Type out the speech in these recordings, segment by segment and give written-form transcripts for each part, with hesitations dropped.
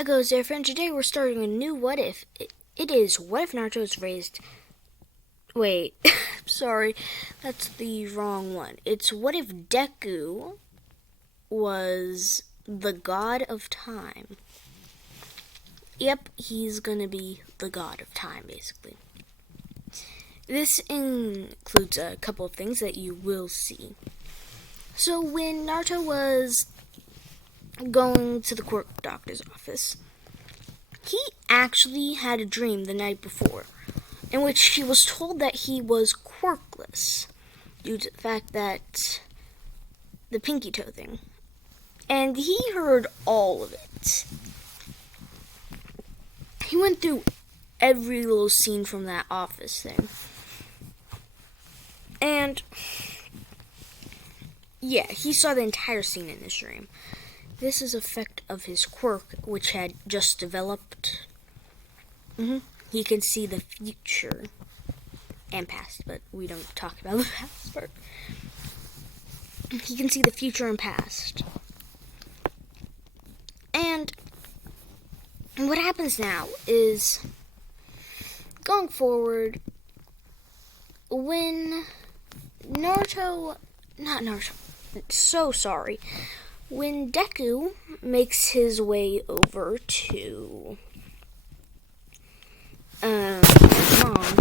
Echoes there, friend. Today we're starting a new What If. It is What If Naruto is raised. Wait, sorry, that's the wrong one. It's What If Deku was the god of time. Yep, he's gonna be the god of time, basically. This includes a couple of things that you will see. So when Naruto was going to the quirk doctor's office, he actually had a dream the night before in which he was told that he was quirkless due to the fact that the pinky toe thing. And he heard all of it. He went through every little scene from that office thing. And yeah, he saw the entire scene in this dream. This is effect of his quirk, which had just developed. He can see the future and past, but we don't talk about the past part. He can see the future and past. And what happens now is, going forward, when when Deku makes his way over to his mom,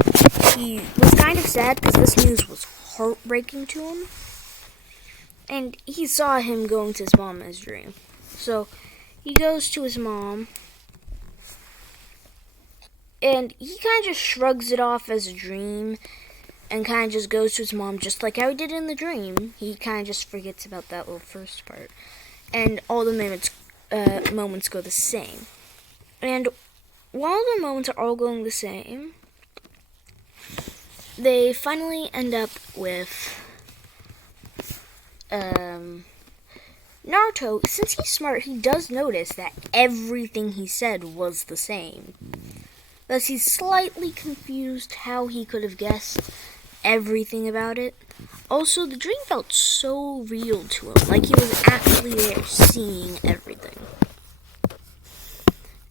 he was kind of sad because this news was heartbreaking to him. And he saw him going to his mom in his dream. So he goes to his mom, and he kind of just shrugs it off as a dream and kind of just goes to his mom just like how he did in the dream. He kind of just forgets about that little first part. And all the moments go the same. And while the moments are all going the same, they finally end up with Naruto. Since he's smart, he does notice that everything he said was the same. Thus, he's slightly confused how he could have guessed everything about it. Also, the dream felt so real to him, like he was actually there seeing everything.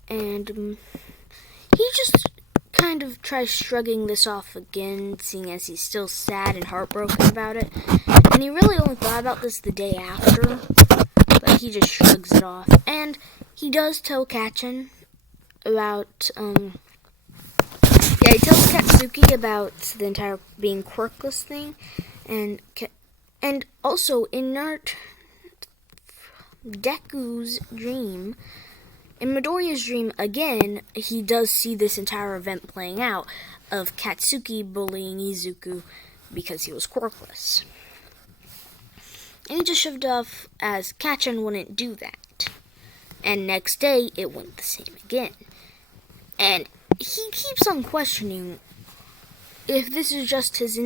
And he just kind of tries shrugging this off again, seeing as he's still sad and heartbroken about it. And he really only thought about this the day after, but he just shrugs it off. And he does tell Kachin about, he tells Katsuki about the entire being quirkless thing. And also, in Deku's dream, in Midoriya's dream, again, he does see this entire event playing out of Katsuki bullying Izuku because he was quirkless. And he just shoved off as Kachin wouldn't do that. And next day, it went the same again. And he keeps on questioning if this is just his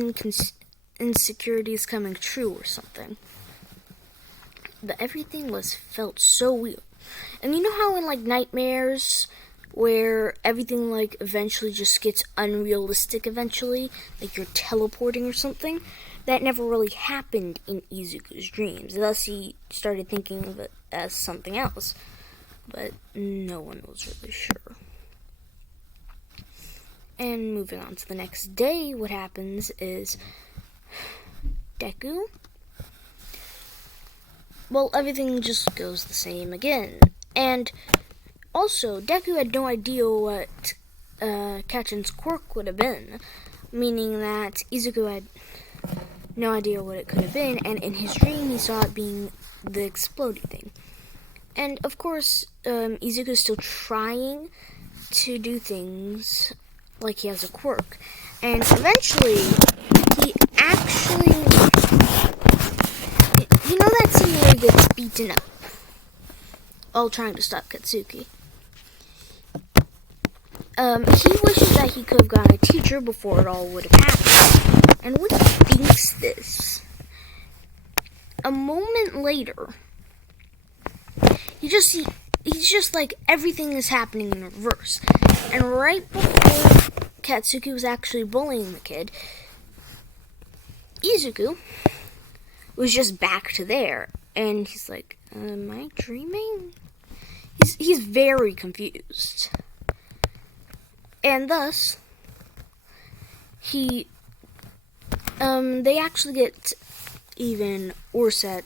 insecurities coming true or something. But everything felt so weird. And you know how in, like, nightmares, where everything, like, eventually just gets unrealistic eventually? Like, you're teleporting or something? That never really happened in Izuku's dreams. Thus, he started thinking of it as something else. But no one was really sure. And moving on to the next day, what happens is Deku, well, everything just goes the same again. And also, Deku had no idea what Kachin's quirk would have been, meaning that Izuku had no idea what it could have been, and in his dream he saw it being the exploding thing. And of course, Izuku's still trying to do things like he has a quirk. And eventually, he actually, you know that scene where he gets beaten up while trying to stop Katsuki? He wishes that he could have gotten a teacher before it all would have happened. And when he thinks this, a moment later, he's just like everything is happening in reverse. And right before Katsuki was actually bullying the kid, Izuku was just back to there. And he's like, am I dreaming? He's very confused. And thus, they actually get even worse at,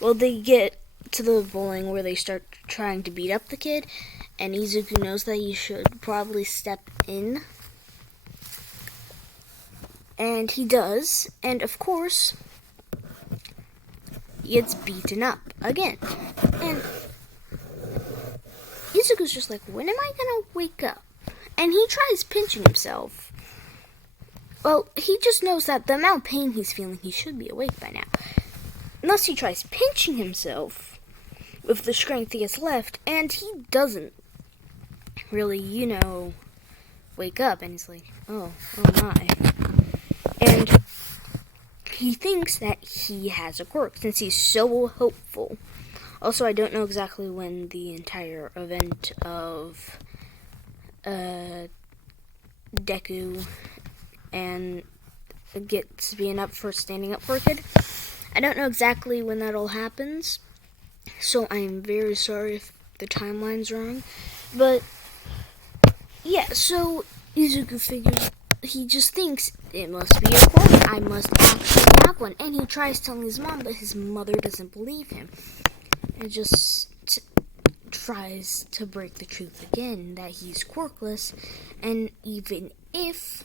well, they get to the bullying where they start trying to beat up the kid, and Izuku knows that he should probably step in. And he does, and of course, he gets beaten up again. And Izuku's just like, when am I gonna wake up? And he tries pinching himself. Well, he just knows that the amount of pain he's feeling, he should be awake by now. Unless he tries pinching himself with the strength he has left, and he doesn't really, wake up. And he's like, oh my. And he thinks that he has a quirk, since he's so hopeful. Also, I don't know exactly when the entire event of Deku and gets being up for standing up for a kid. I don't know exactly when that all happens, so I'm very sorry if the timeline's wrong. But yeah, so Izuku figures, he just thinks it must be a quirk. I must actually have one, and he tries telling his mom, but his mother doesn't believe him. And just tries to break the truth again that he's quirkless, and even if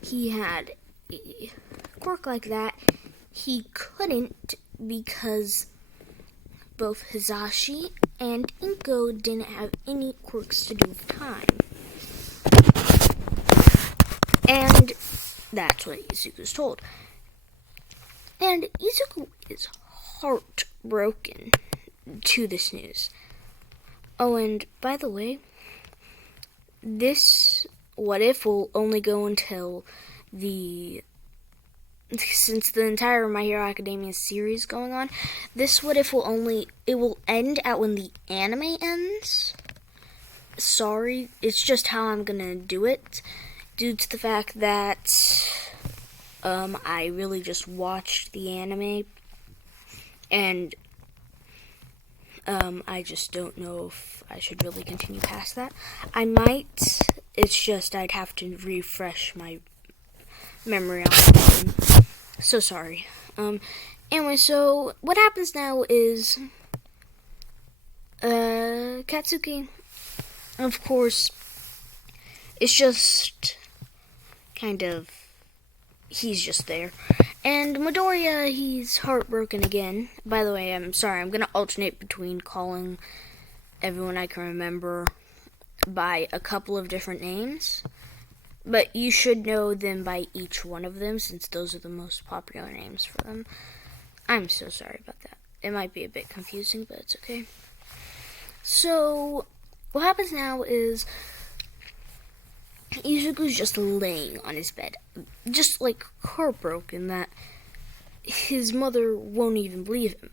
he had a quirk like that, he couldn't, because both Hisashi and Inko didn't have any quirks to do with time. And that's what Izuku's told. And Izuku is heartbroken to this news. Oh, and by the way, this what if will only go until since the entire My Hero Academia series going on, this what if it will end at when the anime ends. Sorry, it's just how I'm gonna do it, due to the fact that I really just watched the anime, and I just don't know if I should really continue past that. I might, it's just I'd have to refresh my memory on it. So sorry. Anyway, so what happens now is Katsuki, of course, it's just kind of, he's just there. And Midoriya, he's heartbroken again. By the way, I'm sorry, I'm going to alternate between calling everyone I can remember by a couple of different names. But you should know them by each one of them, since those are the most popular names for them. I'm so sorry about that. It might be a bit confusing, but it's okay. So, what happens now is Izuku's just laying on his bed, just like heartbroken that his mother won't even believe him.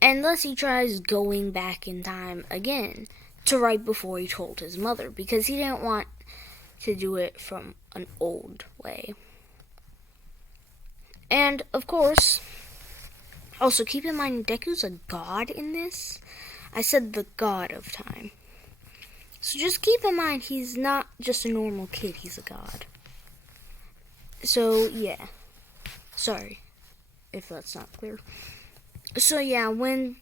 And thus he tries going back in time again to right before he told his mother, because he didn't want to do it from an old way. And of course, also keep in mind, Deku's a god in this. I said the god of time. So just keep in mind, he's not just a normal kid, he's a god. So yeah, sorry if that's not clear. So yeah, when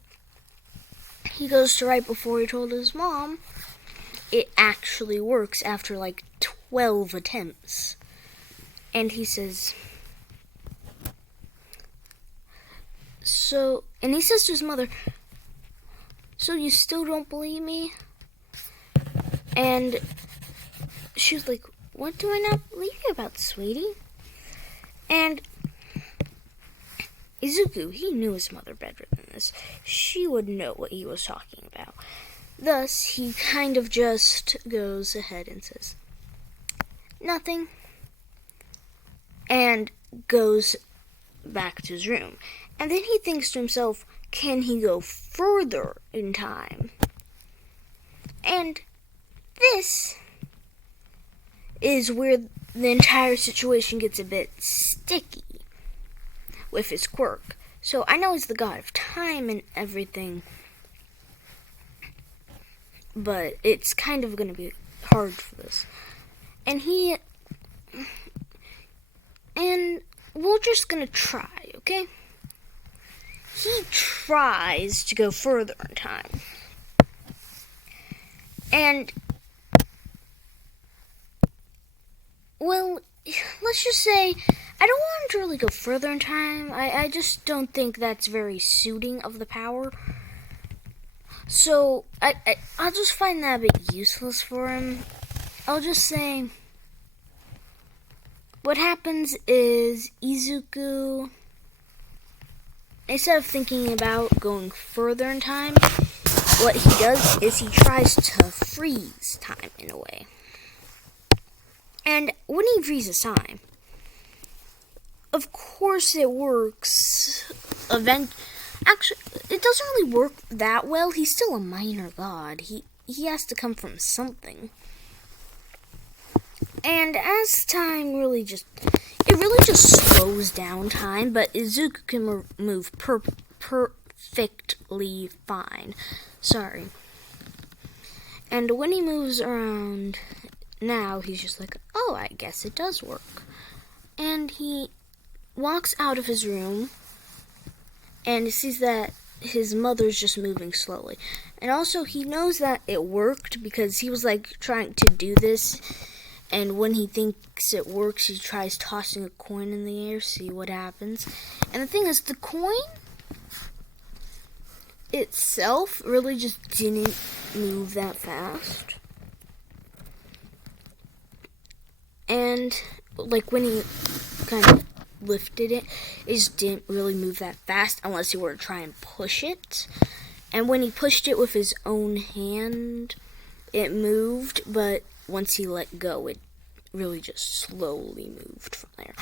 he goes to right before he told his mom, it actually works after like 12 attempts. And he says, and he says to his mother, so you still don't believe me? And she was like, what do I not believe you about, sweetie? And Izuku, he knew his mother better than this. She would know what he was talking about. Thus, he kind of just goes ahead and says, nothing, and goes back to his room. And then he thinks to himself, can he go further in time? And this is where the entire situation gets a bit sticky with his quirk. So I know he's the god of time and everything, but it's kind of going to be hard for this. And we're just going to try, okay? He tries to go further in time. And, well, let's just say, I don't want him to really go further in time. I just don't think that's very suiting of the power. So, I'll just find that a bit useless for him. I'll just say, what happens is Izuku, instead of thinking about going further in time, what he does is he tries to freeze time in a way. And when he freezes time, of course it works. Actually, it doesn't really work that well. He's still a minor god. He has to come from something. And as time really just slows down time, but Izuku can move perfectly fine. Sorry. And when he moves around now, he's just like, oh, I guess it does work. And he walks out of his room and he sees that his mother's just moving slowly. And also he knows that it worked because he was like trying to do this, and when he thinks it works, he tries tossing a coin in the air, see what happens. And the thing is, the coin itself really just didn't move that fast. And like when he kind of lifted it, it just didn't really move that fast unless he were to try and push it. And when he pushed it with his own hand, it moved, but once he let go, it really just slowly moved from there.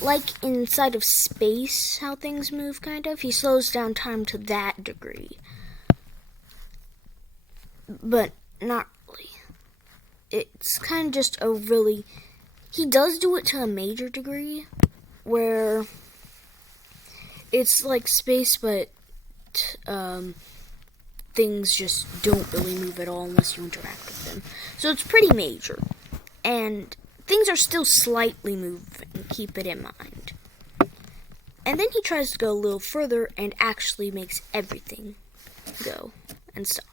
Like inside of space, how things move, kind of. He slows down time to that degree. But not really. It's kind of just a really... He does do it to a major degree, where it's like space, but things just don't really move at all unless you interact with them. So it's pretty major. And things are still slightly moving, keep it in mind. And then he tries to go a little further and actually makes everything go and stop.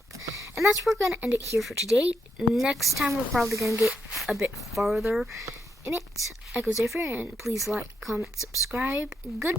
And that's where we're going to end it here for today. Next time we're probably going to get a bit farther in it. Echoes Different, and please like, comment, subscribe. Goodbye.